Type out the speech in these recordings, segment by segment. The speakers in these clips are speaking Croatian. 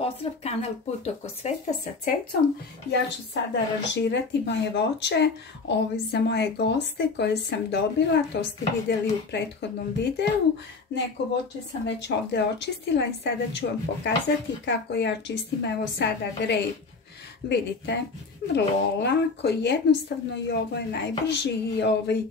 Pozdrav, kanal Put oko sveta sa Cecom. Ja ću sada aranžirati moje voće za moje goste koje sam dobila. To ste vidjeli u prethodnom videu. Neko voće sam već ovdje očistila i sada ću vam pokazati kako ja čistim. Evo sada grape. Vidite, vrlo lako i jednostavno i ovo je najbrži i ovaj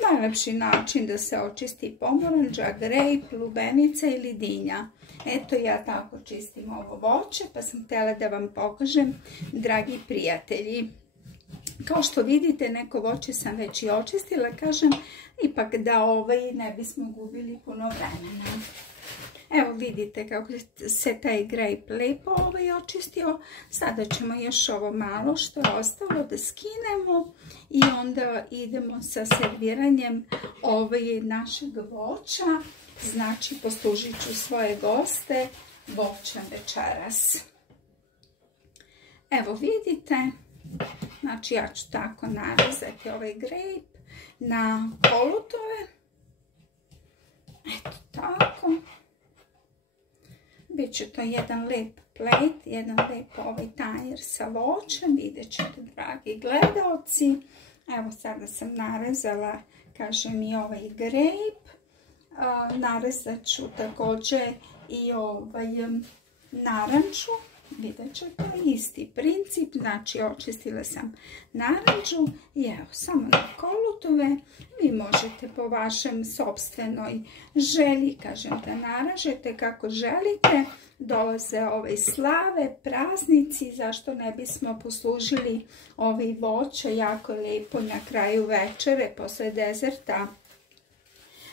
najlepši način da se očisti pomoranđa, grape, lubenica ili dinja. Eto, ja tako čistim ovo voće, pa sam htjela da vam pokažem, dragi prijatelji. Kao što vidite, neko voće sam već i očistila, kažem, ipak da ne bismo gubili puno vremena. Evo vidite kako se taj grape lepo očistio. Sada ćemo još ovo malo što je ostalo da skinemo i onda idemo sa serviranjem našeg voća. Znači poslužit ću svoje goste voćem večeras. Evo vidite, znači ja ću tako narezati ovaj grape na polutove. Eto tako. Biće to jedan lep plate, jedan lep tanjir sa voćem, vidjet ćete, dragi gledalci. Evo sada sam narezala, kažem, i ovaj grape. Narezat ću također i naranču. Vidjet ćete, isti princip, znači očistila sam naranđu i evo samo na kolutove. Vi možete po vašem sopstvenoj želji, kažem, da naražete kako želite. Dolaze slave, praznici, zašto ne bismo poslužili voće jako lijepo na kraju večere, posle dezerta.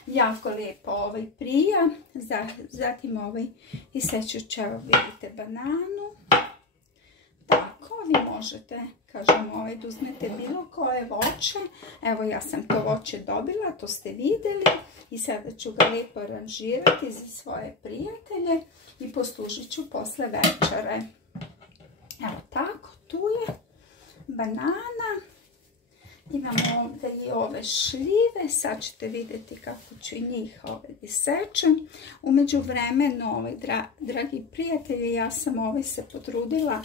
Jako lijepo prija. Zatim iseču ću, evo vidite, bananu. Tako, vi možete, kažem, da uzmete bilo koje voće. Evo ja sam to voće dobila, to ste vidjeli. I sada ću ga lijepo aranžirati za svoje prijatelje i poslužit ću posle večere. Evo tako, tu je banana. Imamo ovdje i ove šljive, sad ćete vidjeti kako ću i njih isečem. U međuvremenu, dragi prijatelji, ja sam se potrudila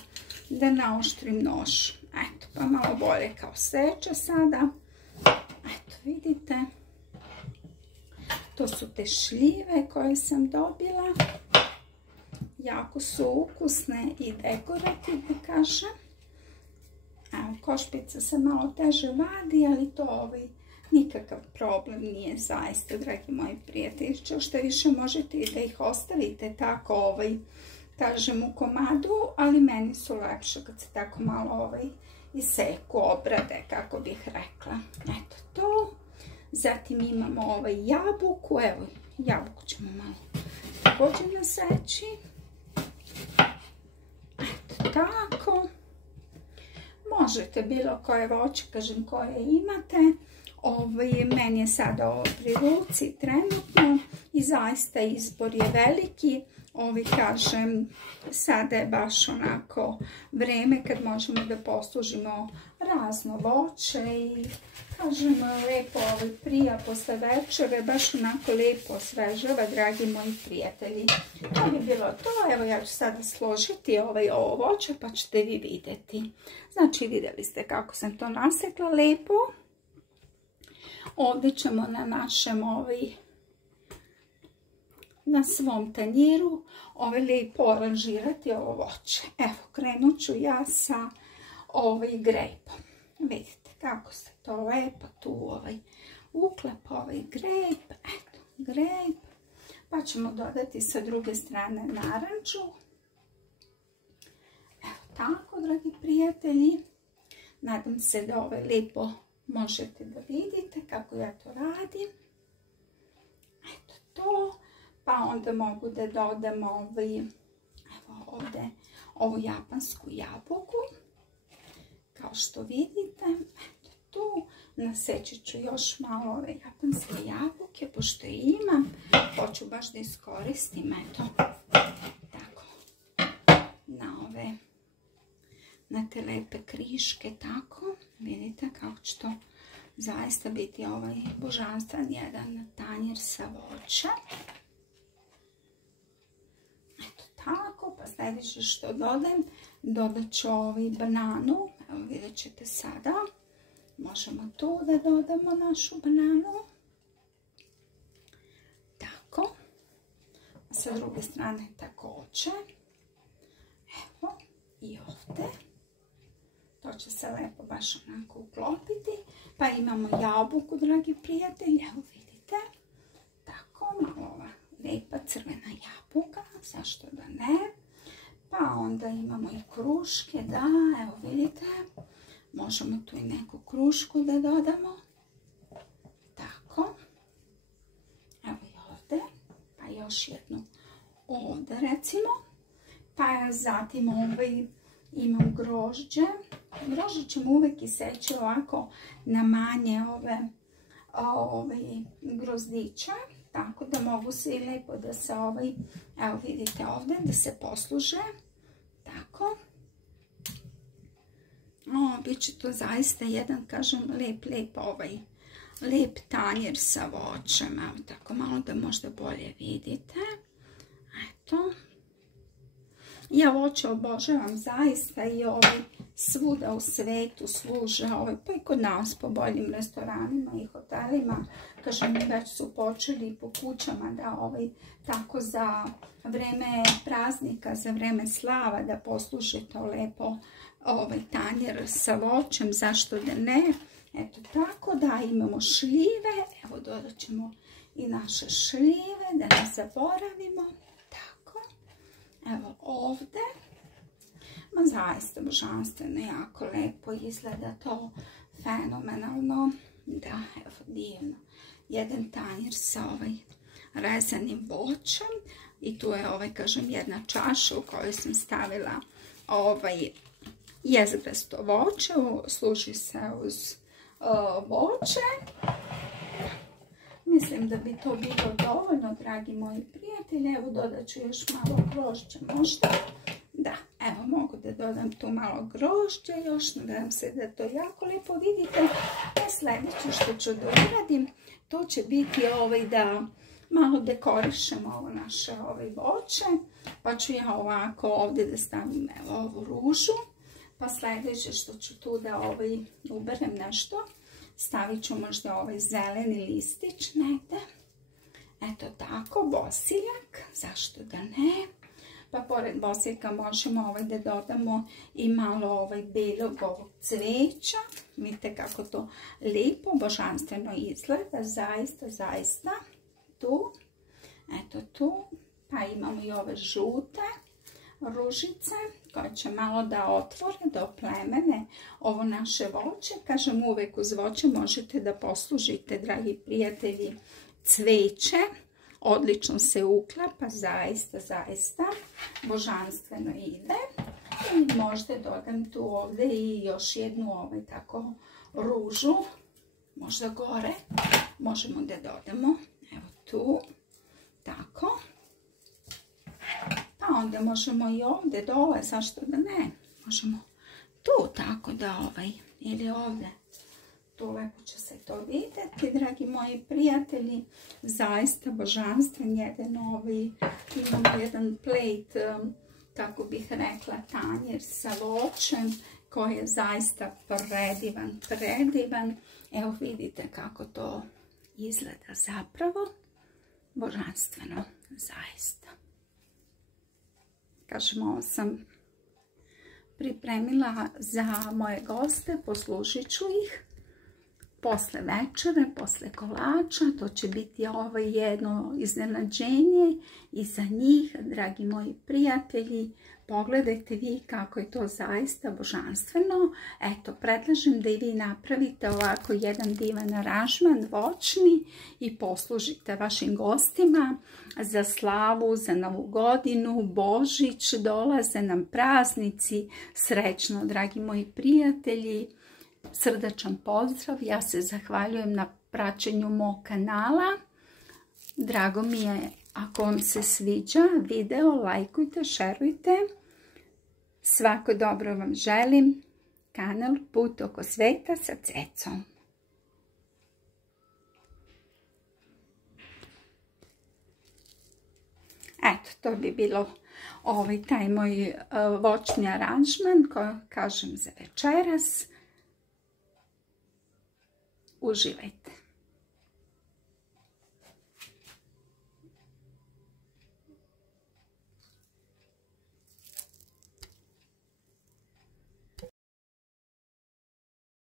da naoštrim nož. Eto, pa malo bolje kao seče sada. Eto, vidite. To su te šljive koje sam dobila. Jako su ukusne i dekorativne, kažem. Evo, košpica se malo teže vadi, ali to nikakav problem nije zaista, dragi moji prijatelji. Što više možete i da ih ostavite tako, kažem, u komadu, ali meni su lepše kad se tako malo iseku, obrade, kako bih rekla. Eto to. Zatim imamo jabuku, evo, jabuku ćemo malo također naseći. Eto tako. Možete bilo koje voće, kažem, koje imate. Meni je sada ovo pri ruci trenutno i zaista izbor je veliki. Kažem, sada je baš onako vreme kad možemo da poslužimo razno voće i, kažem, lepo prija posle večere, baš onako lepo osvežava, dragi moji prijatelji. To bi bilo to. Evo ja ću sada složiti ovo voće pa ćete vi vidjeti. Znači vidjeli ste kako sam to nasekla lepo. Ovdje ćemo na našem na svom tanjiru lijepo aranžirati ovo voće. Evo, krenut ću ja sa grejpom. Vidite kako se to lepo tu uklepa grejp. Eto, grejp. Pa ćemo dodati sa druge strane naranču. Evo tako, dragi prijatelji. Nadam se da lijepo možete da vidite kako ja to radim. Eto to. Pa onda mogu da dodam evo ovdje ovu japansku jabuku. Kao što vidite, eto tu naseći ću još malo ove japanske jabuke, pošto je imam. Hoću baš da iskoristim, eto, tako, na te lepe kriške, tako. Vidite kako će to zaista biti božanstven jedan tanjir sa voća. Eto sljedeće što dodajem, dodat ću bananu, evo vidjet ćete sada, možemo tu da dodamo našu bananu, tako, sa druge strane također, evo i ovdje, to će se lepo baš onako uklopiti, pa imamo jabuku, dragi prijatelji, evo vidite, tako, malo ova lijepa crvena jabuka, zašto da ne, pa onda imamo i kruške, da, evo vidite, možemo tu i neku krušku da dodamo, tako, evo i ovdje, pa još jednu ovdje recimo, pa zatim imam grožđe, grožđe ćemo uvijek iseći ovako na manje ove grozdiće, tako da mogu svi lijepo da se evo vidite ovdje, da se posluže, tako. Bit će to zaista jedan, kažem, lijep tanjir sa voćem, evo tako malo da možda bolje vidite, eto. Ja voće obožavam zaista i svuda u svetu služe, pa i kod nas po boljim restoranima i hotelima, kažem, već su počeli po kućama da tako za vreme praznika, za vreme slava da posluže to lepo tanjer sa voćem, zašto da ne. Eto tako da imamo šljive, evo dodat ćemo i naše šljive da ne zaboravimo. Evo ovdje, ma zaista božanstveno, jako lepo izgleda to, fenomenalno, da, evo divno, jedan tanjir sa rezanim voćem i tu je kažem, jedna čaša u kojoj sam stavila jezgrasto voće, služi se uz voće. Mislim da bi to bilo dovoljno, dragi moji prijatelji. Evo dodat ću još malo grožđa možda. Da, evo mogu da dodam tu malo grožđa još. Nadam se da to jako lijepo vidite. Sljedeće što ću da uradim, to će biti da malo dekorišemo ovo naše voće. Pa ću ja ovako ovdje da stavim evo ovu ružu. Pa sljedeće što ću tu da uberem nešto. Stavit ću možda zeleni listić negdje. Eto tako, bosiljak, zašto da ne. Pa pored bosiljaka možemo da dodamo i malo belog ovog cveća. Vidite kako to lijepo, božanstveno izgleda, zaista. Tu, eto tu. Pa imamo i ove žute ružice koje će malo da otvore, da oplemene ovo naše voće. Kažem, uvek uz voće možete da poslužite, dragi prijatelji, cveće. Odlično se uklapa, zaista božanstveno ide. I možda dodam tu ovdje i još jednu tako ružu, možda gore. Možemo da dodamo, evo tu, tako. Pa onda možemo i ovdje dole, zašto da ne, možemo tu tako da ili ovdje, tu lepo će se to vidjeti, dragi moji prijatelji, zaista božanstven jedan imamo jedan plate, kako bih rekla, tanjir sa voćem, koji je zaista predivan, evo vidite kako to izgleda zapravo, božanstveno, zaista. Kažem, ovo sam pripremila za moje goste, poslužit ću ih posle večere, posle kolača. To će biti jedno iznenađenje i za njih, dragi moji prijatelji. Pogledajte vi kako je to zaista božanstveno. Eto, predlažem da i vi napravite ovako jedan divan aranžman voćni i poslužite vašim gostima za slavu, za Novu godinu, Božić, dolaze nam praznici. Srećno, dragi moji prijatelji. Srdačan pozdrav, ja se zahvaljujem na praćenju mog kanala. Drago mi je ako vam se sviđa video, lajkujte, šerujte. Svako dobro vam želim. Kanal Put oko sveta sa Cecom. Eto, to bi bilo taj moj voćni aranžman, kažem za večeras. Uživajte.